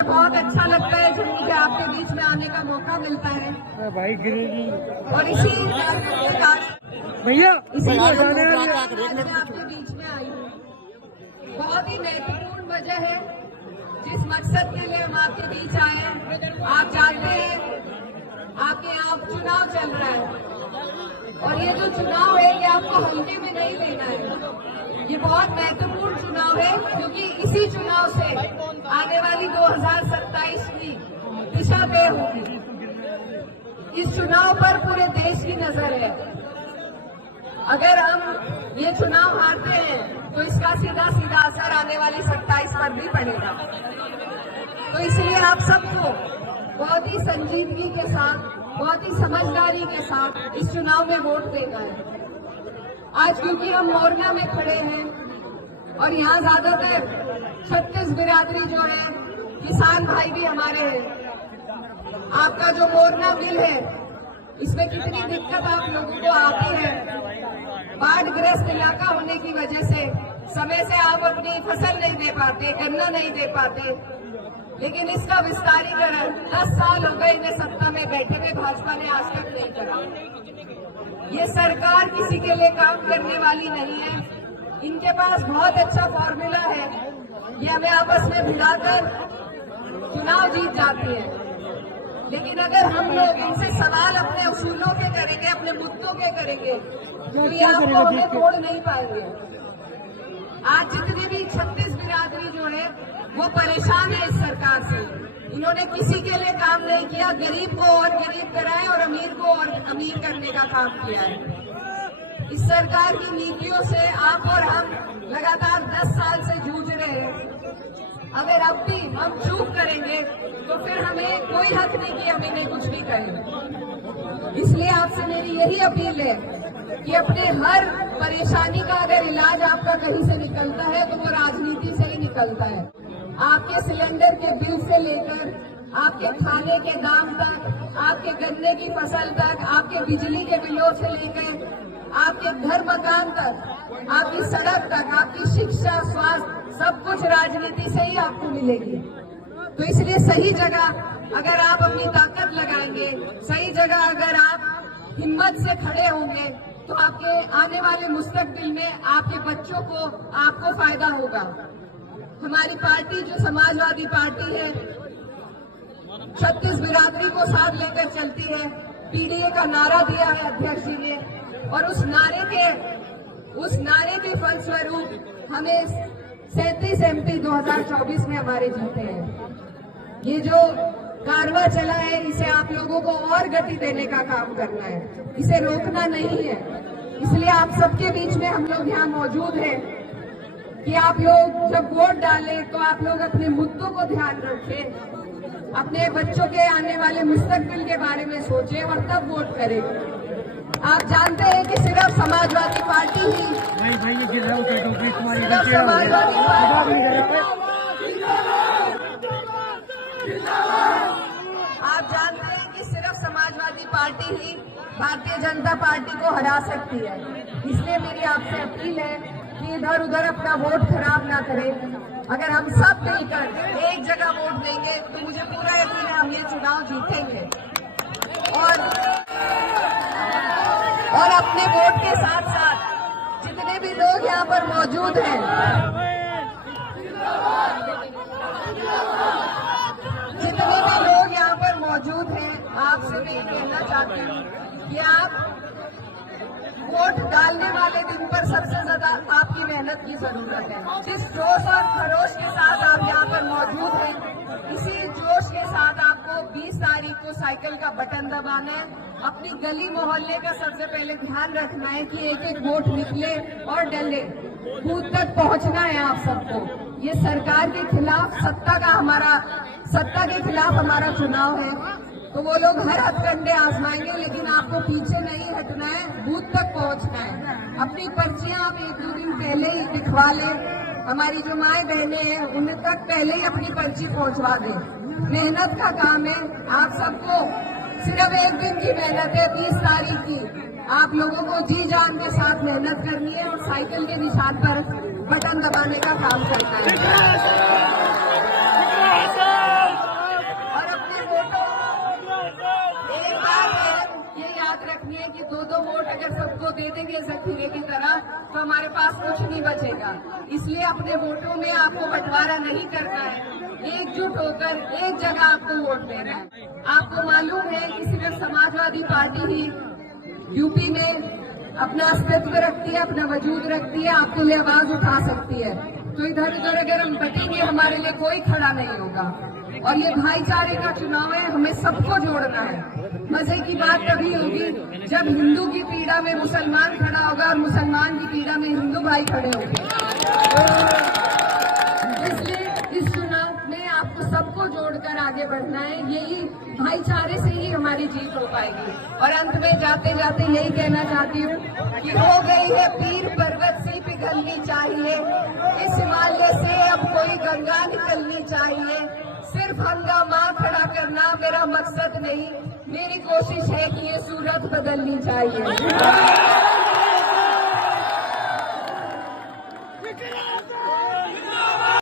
बहुत अच्छा लगता है जब मुझे आपके बीच में आने का मौका मिलता है भाई गिरी और इसी कारण भैया मैं आपके बीच में आई हूँ। बहुत ही महत्वपूर्ण वजह है जिस मकसद के लिए हम आपके बीच आए हैं। आप जानते हैं आपके यहाँ चुनाव चल रहा है और ये जो चुनाव है ये आपको हल्के में नहीं लेना है। ये बहुत महत्वपूर्ण चुनाव है क्योंकि इसी चुनाव से आने वाली 2027 की दिशा तय होगी। इस चुनाव पर पूरे देश की नजर है। अगर हम ये चुनाव हारते हैं तो इसका सीधा सीधा असर आने वाली 27 पर भी पड़ेगा। तो इसलिए आप सबको बहुत ही संजीदगी के साथ, बहुत ही समझदारी के साथ इस चुनाव में वोट देना है। आज क्योंकि हम मोरना में खड़े हैं और यहाँ ज्यादातर 36 बिरादरी जो है, किसान भाई भी हमारे हैं। आपका जो मोरना मिल है इसमें कितनी दिक्कत आप लोगों को आती है। बाढ़ ग्रस्त इलाका होने की वजह से समय से आप अपनी फसल नहीं दे पाते, गन्ना नहीं दे पाते। लेकिन इसका विस्तारीकरण 10 साल हो गए इन्हें सत्ता में बैठे हुए, भाजपा ने आज तक नहीं करा। ये सरकार किसी के लिए काम करने वाली नहीं है। इनके पास बहुत अच्छा फॉर्मूला है, ये हमें आपस में भिड़ाकर चुनाव जीत जाती है। लेकिन अगर हम लोग इनसे सवाल अपने उसूलों के करेंगे, अपने मुद्दों के करेंगे, तो ये आपको हमें तोड़ नहीं पाएंगे। आज जितनी भी 36 बिरादरी जो है वो परेशान है इस सरकार से। इन्होंने किसी के लिए काम नहीं किया, गरीब को और गरीब कराए और अमीर को और अमीर करने का काम किया है। इस सरकार की नीतियों से आप और हम लगातार 10 साल से जूझ रहे हैं। अगर अब भी हम चूक करेंगे तो फिर हमें कोई हक नहीं कि हम इन्हें कुछ भी करें। इसलिए आपसे मेरी यही अपील है कि अपने हर परेशानी का अगर इलाज आपका कहीं से निकलता है तो वो राजनीति से ही निकलता है। आपके सिलेंडर के बिल से लेकर आपके खाने के दाम तक, आपके गन्ने की फसल तक, आपके बिजली के बिलों से लेकर आपके घर मकान तक, आपकी सड़क तक, आपकी शिक्षा, स्वास्थ्य, सब कुछ राजनीति से ही आपको मिलेगी। तो इसलिए सही जगह अगर आप अपनी ताकत लगाएंगे, सही जगह अगर आप हिम्मत से खड़े होंगे तो आपके आने वाले मुस्तकबिल में आपके बच्चों को, आपको फायदा होगा। हमारी पार्टी जो समाजवादी पार्टी है 36 बिरादरी को साथ लेकर चलती है। पीडीए का नारा दिया है अध्यक्ष जी ने और उस नारे के फलस्वरूप हमें 37 MP 2024 में हमारे जीते हैं। ये जो कारवां चला है इसे आप लोगों को और गति देने का काम करना है, इसे रोकना नहीं है। इसलिए आप सबके बीच में हम लोग यहाँ मौजूद हैं कि आप लोग जब वोट डालें तो आप लोग अपने मुद्दों को ध्यान रखें, अपने बच्चों के आने वाले मुस्तकबिल के बारे में सोचें और तब वोट करें। आप जानते हैं कि सिर्फ समाजवादी पार्टी ही समाजवादी पार्टी ही भारतीय जनता पार्टी को हरा सकती है। इसलिए मेरी आपसे अपील है कि इधर उधर अपना वोट खराब ना करें। अगर हम सब मिलकर एक जगह वोट देंगे तो मुझे पूरा यकीन है हम ये चुनाव जीतेंगे। और अपने वोट के साथ साथ जितने भी लोग यहाँ पर मौजूद हैं, जितने भी लोग यहाँ पर मौजूद हैं, आपसे मैं ये कहना चाहती हूँ कि आप वोट डालने वाले दिन पर सबसे ज्यादा आपकी मेहनत की जरूरत है। जिस जोश और खरोश के साथ आप यहाँ पर मौजूद हैं, इसी जोश के साथ आपको 20 तारीख को साइकिल का बटन दबाना है। अपनी गली मोहल्ले का सबसे पहले ध्यान रखना है कि एक एक वोट निकले और डले, बूथ तक पहुंचना है आप सबको। ये सरकार के खिलाफ, सत्ता के खिलाफ हमारा चुनाव है, तो वो लोग हर हथकंडे आजमाएंगे, लेकिन आपको पीछे नहीं हटना है, बूथ तक पहुंचना है। अपनी पर्चियां आप 1-2 दिन पहले ही दिखवा लें। हमारी जो माएँ बहनें हैं उन तक पहले ही अपनी पर्ची पहुंचवा दें। मेहनत का काम है, आप सबको सिर्फ एक दिन की मेहनत है, 20 तारीख की। आप लोगों को जी जान के साथ मेहनत करनी है और साइकिल के निशान पर बटन दबाने का काम करना है। हमारे पास कुछ नहीं बचेगा। इसलिए अपने वोटों में आपको बंटवारा नहीं करना है, एकजुट होकर एक जगह आपको वोट देना है। आपको मालूम है कि सिर्फ समाजवादी पार्टी ही यूपी में अपना अस्तित्व रखती है, अपना वजूद रखती है, आपके लिए आवाज उठा सकती है। तो इधर उधर अगर हम बटेंगे हमारे लिए कोई खड़ा नहीं होगा। और ये भाईचारे का चुनाव है, हमें सबको जोड़ना है। मजे की बात तभी होगी जब हिंदू की पीड़ा में मुसलमान खड़ा होगा और मुसलमान की पीड़ा में हिंदू भाई खड़े होंगे। इसलिए इस चुनाव में आपको सबको जोड़कर आगे बढ़ना है। यही भाईचारे से ही हमारी जीत हो पाएगी। और अंत में जाते जाते यही कहना चाहती हूँ कि हो गई है पीर पर्वत सी पिघलनी चाहिए, इस हिमालय से अब कोई गंगा निकलनी चाहिए। सिर्फ हंगामा खड़ा करना मेरा मकसद नहीं, मेरी कोशिश है कि ये सूरत बदलनी चाहिए।